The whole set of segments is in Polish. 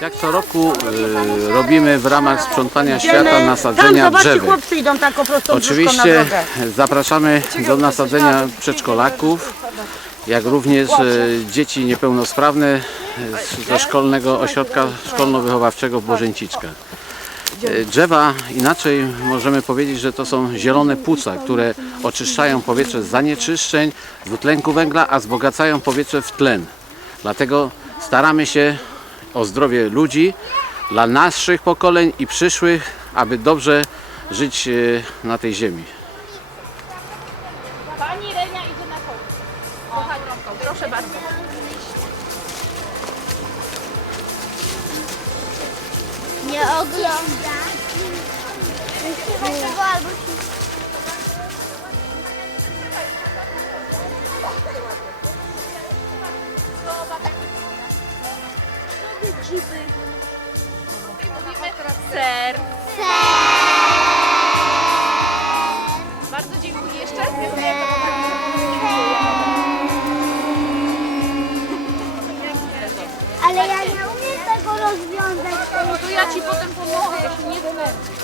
Jak co roku y, robimy w ramach sprzątania świata Tam nasadzenia zobaczcie, chłopcy idą na Oczywiście drogę. zapraszamy do nasadzenia przedszkolaków, jak również y, dzieci niepełnosprawne y, ze szkolnego ośrodka szkolno-wychowawczego w Bożęciczkach. Y, Drzewa, inaczej możemy powiedzieć, że to są zielone płuca, które oczyszczają powietrze z zanieczyszczeń, dwutlenku węgla, a wzbogacają powietrze w tlen. Dlatego staramy się o zdrowie ludzi, dla naszych pokoleń i przyszłych, aby dobrze żyć y, na tej ziemi. Pani Renia idzie na końcu. Proszę bardzo. Nie ogląda. Chyba albo się... Mówimy ser. Bardzo dziękuję jeszcze. Ale ja nie umiem tego rozwiązać. To ja ci potem pomogę, ja się nie denerwuj.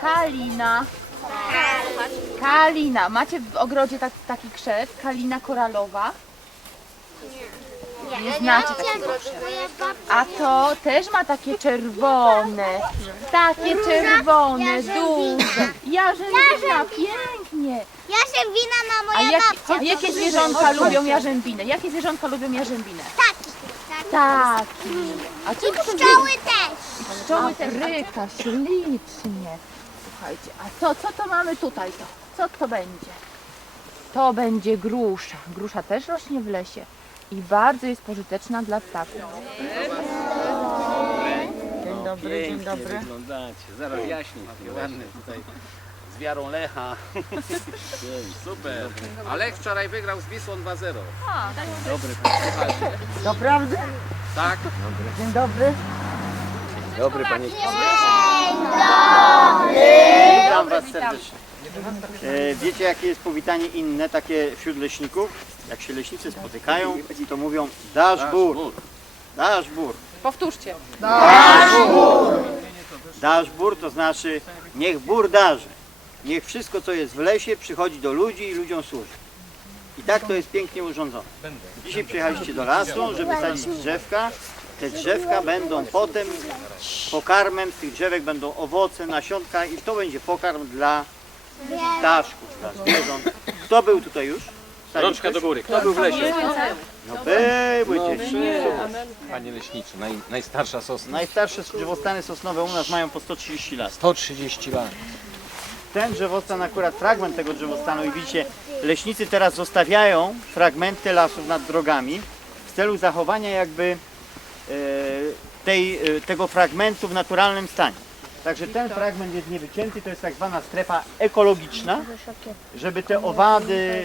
Kalina. Kalina. Macie w ogrodzie tak, taki krzew? Kalina koralowa. Nie, Nie znacie takiego babcia A to też ma takie czerwone. Takie czerwone, duże. Jarzębina, pięknie. Jarzębina ma A moja jak, babcia. jakie zwierzątka lubią jarzębinę? Jakie zwierzątka lubią jarzębinę? Taki. Taki. A co to za Pszczoły też. Pszczoły Afryka, ślicznie. Słuchajcie, a co, co to mamy tutaj to? Co to będzie? To będzie grusza. Grusza też rośnie w lesie i bardzo jest pożyteczna dla ptaków. Dzień dobry, dzień dobry. wyglądacie, zaraz jaśniej, ładny tutaj z wiarą Lecha. Super. A Lech wczoraj wygrał z Wisłą 2-0. Dobry, słuchajcie. Naprawdę? Tak, Dzień dobry. dobry panie. Witam Was serdecznie. E, Wiecie jakie jest powitanie inne, takie wśród leśników? Jak się leśnicy spotykają, to mówią dasz bór, dasz bór. Powtórzcie. Dasz bór to znaczy niech bór darzy. Niech wszystko co jest w lesie przychodzi do ludzi i ludziom służy. I tak to jest pięknie urządzone. Dzisiaj przyjechaliście do lasu, żeby sadzić drzewka. Te drzewka będą potem pokarmem, z tych drzewek będą owoce, nasionka i to będzie pokarm dla ptaszków, dla zwierząt. Kto był tutaj już? Rączka do góry. Kto był w lesie? No były dzieci. Super. Panie leśniczy, naj, najstarsza sosna. Najstarsze drzewostany sosnowe u nas mają po 130 lat. 130 lat. Ten drzewostan, akurat fragment tego drzewostanu i widzicie, leśnicy teraz zostawiają fragmenty lasów nad drogami w celu zachowania jakby tej, e, tego fragmentu w naturalnym stanie. Także ten fragment jest niewycięty, to jest tak zwana strefa ekologiczna, żeby te owady,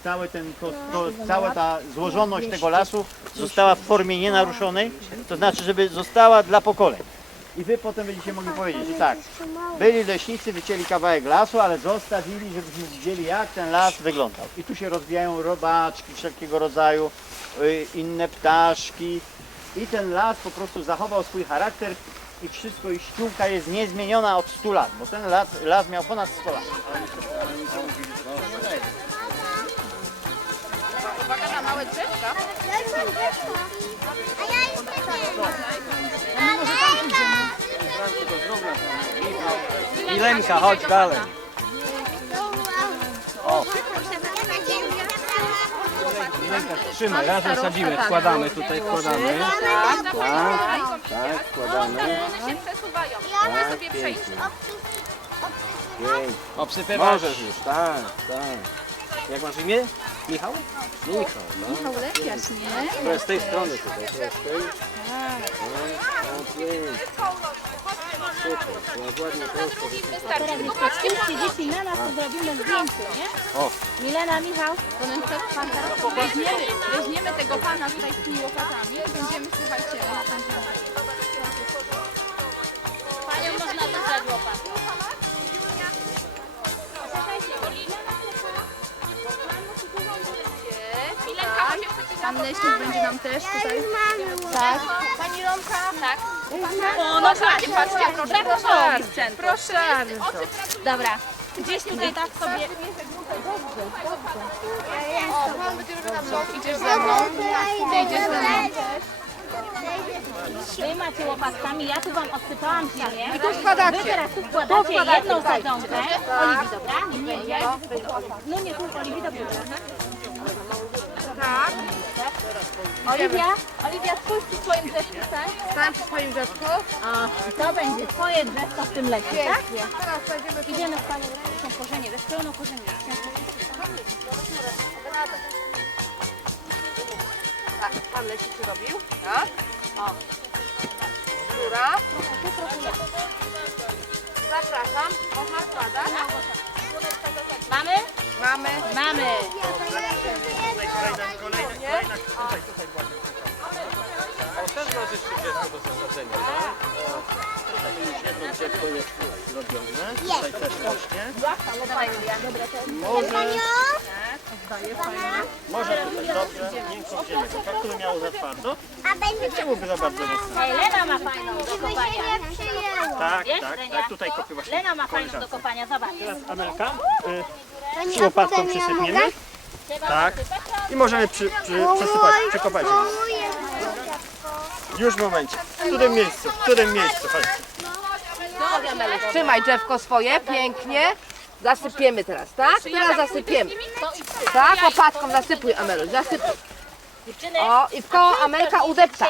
e, cały ten, to, to, cała ta złożoność tego lasu została w formie nienaruszonej, to znaczy, żeby została dla pokoleń. I wy potem będziecie mogli powiedzieć, tak, byli leśnicy, wycięli kawałek lasu, ale zostawili, żebyśmy widzieli jak ten las wyglądał. I tu się rozwijają robaczki wszelkiego rodzaju, y, inne ptaszki. I ten las po prostu zachował swój charakter i wszystko, i ściółka jest niezmieniona od 100 lat, bo ten las, las miał ponad 100 lat. Uwaga na małe drzewka. Ja już mam drzewko. A ja już nie Milenka, chodź dalej. Trzymaj, razem sadzimy, wkładamy tutaj, wkładamy. Tak, tak, wkładamy. One się przesuwają. Można sobie przejść. Obcy- Obsypywać. Możesz już, tak, tak. Jak masz imię? Michał? Michał, no. Michał lepiasz, nie? To jest z tej strony tutaj. To jest z tej. Pięknie. Super, ładnie prosto. Teraz jak przyjdziecie na nas, to zrobimy zdjęcie, nie? O. Milena, Michał. Weźmiemy, weźmiemy tego pana tutaj z tymi łopatami i będziemy, słuchajcie, Panią można dostać łopat. Pan leśnik będzie nam też tutaj... Tak. Pani Romka? Tak. O, no patrzcie, patrzcie, proszę, proszę. Proszę. Dobra. Gdzieś tutaj tak sobie. Pan będzie robił nam blok, idziesz ze mną. Ty idziesz ze mną. Wy macie łopatkami, ja tu wam odsypałam ziemię. I tu wkładacie. Wy teraz tu wkładacie jedną sadzonkę. Oliwii, dobra? Niech będzie. No nie, tu Oliwii, dobrze. Tak. Oliwia, Oliwia, spójrz przy swoim drzewku, tak? Stań przy swoim drzewku. I to będzie twoje drzewko w tym lesie, tak? Teraz będziemy Idziemy w panu, są korzenie, wiesz, pełno korzeni. Tak, pan leśnik robił. Tak. O. Góra. Zapraszam. Można wkładać. Mamy? Mamy. Mamy. O, też masz jeszcze dziecko do zasadzenia, tak? Jedno drzewko jest zrobione. Tutaj też rośnie. Może, może tutaj dobrze, miękką ziemię. Tak to by miało za twardo. A będzie Nie byłoby za bardzo mocno. Ej, Lena ma fajną do się kopania. Tak, Wiesz, tak, Lenia? tak. Tutaj kopię właśnie Lena ma fajną do kopania, zobacz. Teraz Amelka, y, łopatką przysypniemy. Trzeba Tak. I możemy przy, przy, przesypać, przekopać. Już w momencie. W którym miejscu? W którym miejscu? Chodźcie. Trzymaj drzewko swoje, pięknie. Zasypiemy teraz, tak? Teraz zasypiemy. Tak, łopatką zasypuj, Ameluś, zasypuj. Dziewczyny, O, i w koło Amelka udepta.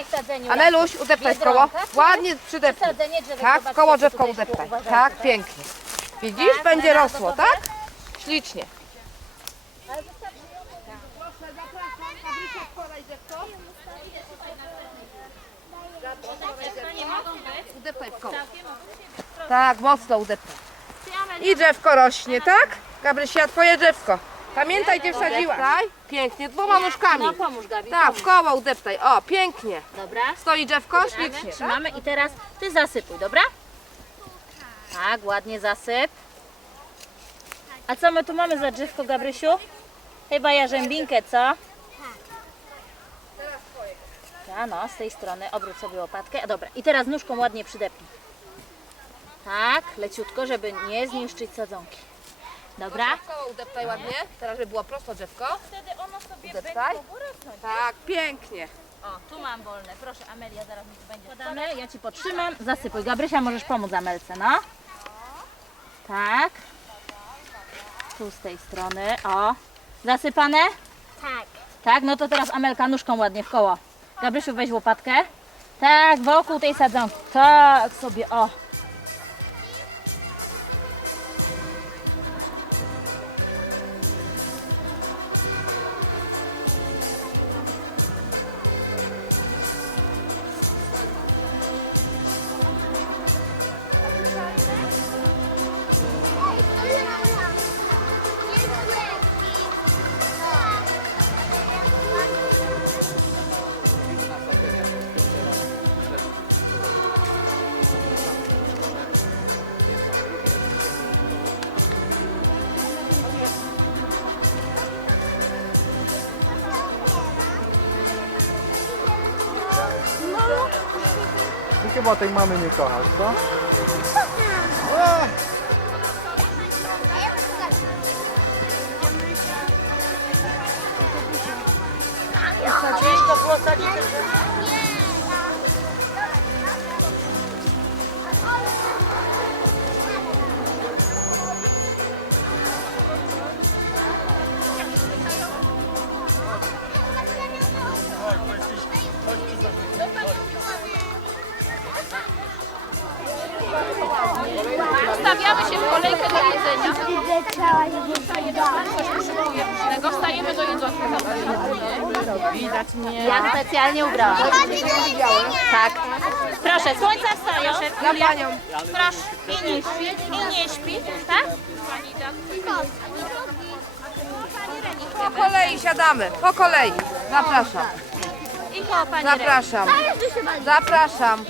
Ameluś, udeptaj w koło. Ładnie przydepnij. Tak, w koło drzewko udeptaj. Tak, pięknie. Widzisz, będzie Lena, rosło, tak? Ślicznie. Udeptaj w koło. Tak, mocno udeptaj. I drzewko rośnie, tak? Gabrysia, twoje drzewko. Pamiętaj, gdzie wsadziłaś. Tak? Pięknie, dwoma nóżkami. No pomóż Gabi, Tak, pomóż. w koło udeptaj. O, pięknie. Dobra. Stoi drzewko, ślicznie. Trzymamy, Tak? trzymamy i teraz ty zasypuj, dobra? Tak, ładnie zasyp. A co my tu mamy za drzewko, Gabrysiu? Chyba jarzębinkę, co? Ja, no, z tej strony obróć sobie łopatkę. A dobra, i teraz nóżką ładnie przydepnij. Tak, leciutko, żeby nie zniszczyć sadzonki. Dobra? W koło udeptaj ładnie. Teraz, żeby było prosto drzewko. Wtedy ono sobie Udeptaj. Tak, pięknie. O, tu mam wolne. Proszę, Amelia, zaraz mi tu będzie. Podamy, ja Ci podtrzymam. Zasypuj. Gabrysia, możesz pomóc Amelce, no. Tak. Tu z tej strony, o. Zasypane? Tak. Tak, no to teraz Amelka nóżką ładnie w koło. Gabrysiu, weź łopatkę. Tak, wokół tej sadzonki. Tak sobie, o. chyba tej mamy nie kochasz, co? To było. Ustawiamy się w kolejkę do jedzenia. Tego wstajemy do jedzonka. Widać mnie. Ja specjalnie ubrałam. Tak. Proszę, słońca wstają. Panią. Proszę. I nie śpi. I nie śpi. Tak? Po kolei siadamy. Po kolei. Zapraszam. I koło pani Reni. Zapraszam. Zapraszam.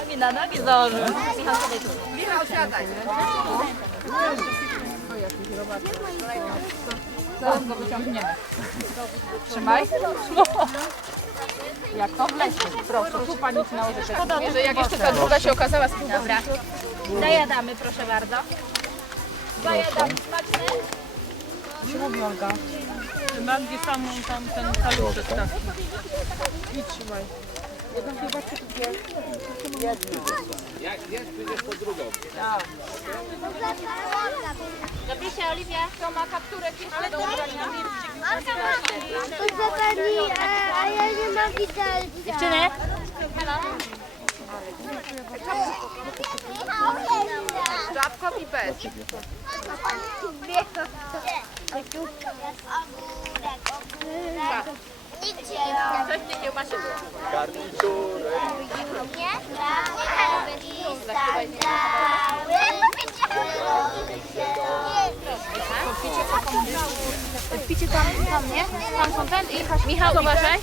Nogi na nogi zdąży. Siadaj tu. Michał, siadaj. Trzymaj. Jak to wlezie. Proszę, tu pani ci nałoży że jak jeszcze ta druga się okazała z Dobra. Zajadamy, proszę bardzo. Zajadamy. Smaczne? Bardziej samą tam ten taluszek taki. Gabrysia, Oliwia. To ma kapturek jeszcze do ubrania. Proszę pani, e, a ja nie mam widelca. Dziewczyny. Z czapką i bez. Nigdzie Coś w tej kiełbasie było. nie? Picie tam, tam, nie? Tam są ten i. Michał, uważaj.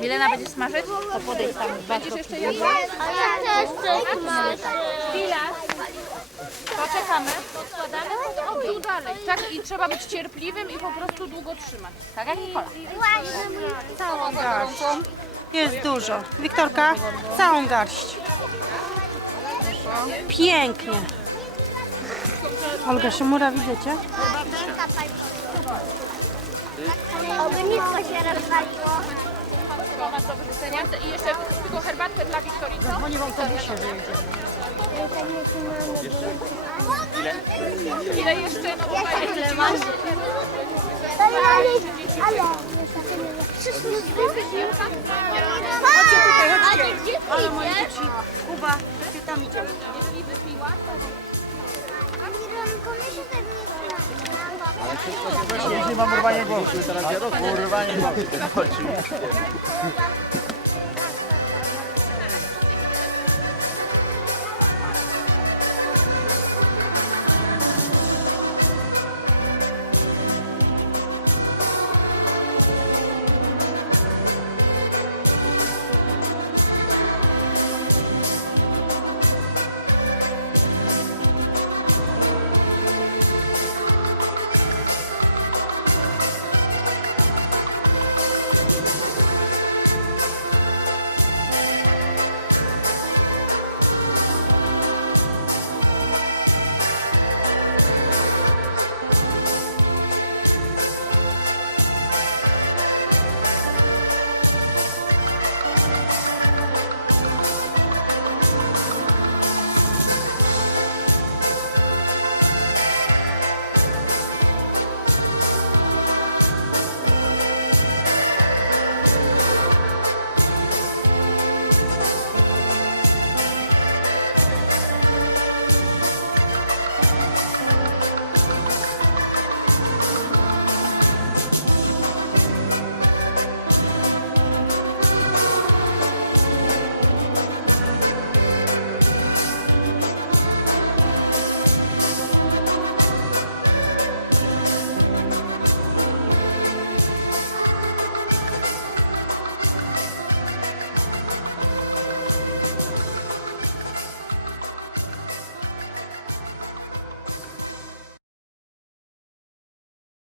Milena, będziesz smażyć? To podejdź tam. Będziesz jeszcze jedno? A ja też coś mam. Chwila. Poczekamy. Podkładamy. Tu dalej. Tak, i trzeba być cierpliwym i po prostu długo trzymać. Tak jak Nikola. Całą Jest dużo. Wiktorka, całą garść. Pięknie. Olga Szymura, widzicie? Ognisko się rozwaliło. I jeszcze tylko herbatkę dla Wiktorii. co? Oni w autobusie wyjedziemy. Ile jeszcze? No, bo Ile masz? Ale, ale, ale. Chodźcie tutaj, chodźcie. Ale moje dzieci, Kuba, ty tam idziemy. Jeśli mam urwanie głosu, teraz ja urwanie głosu. Oczywiście.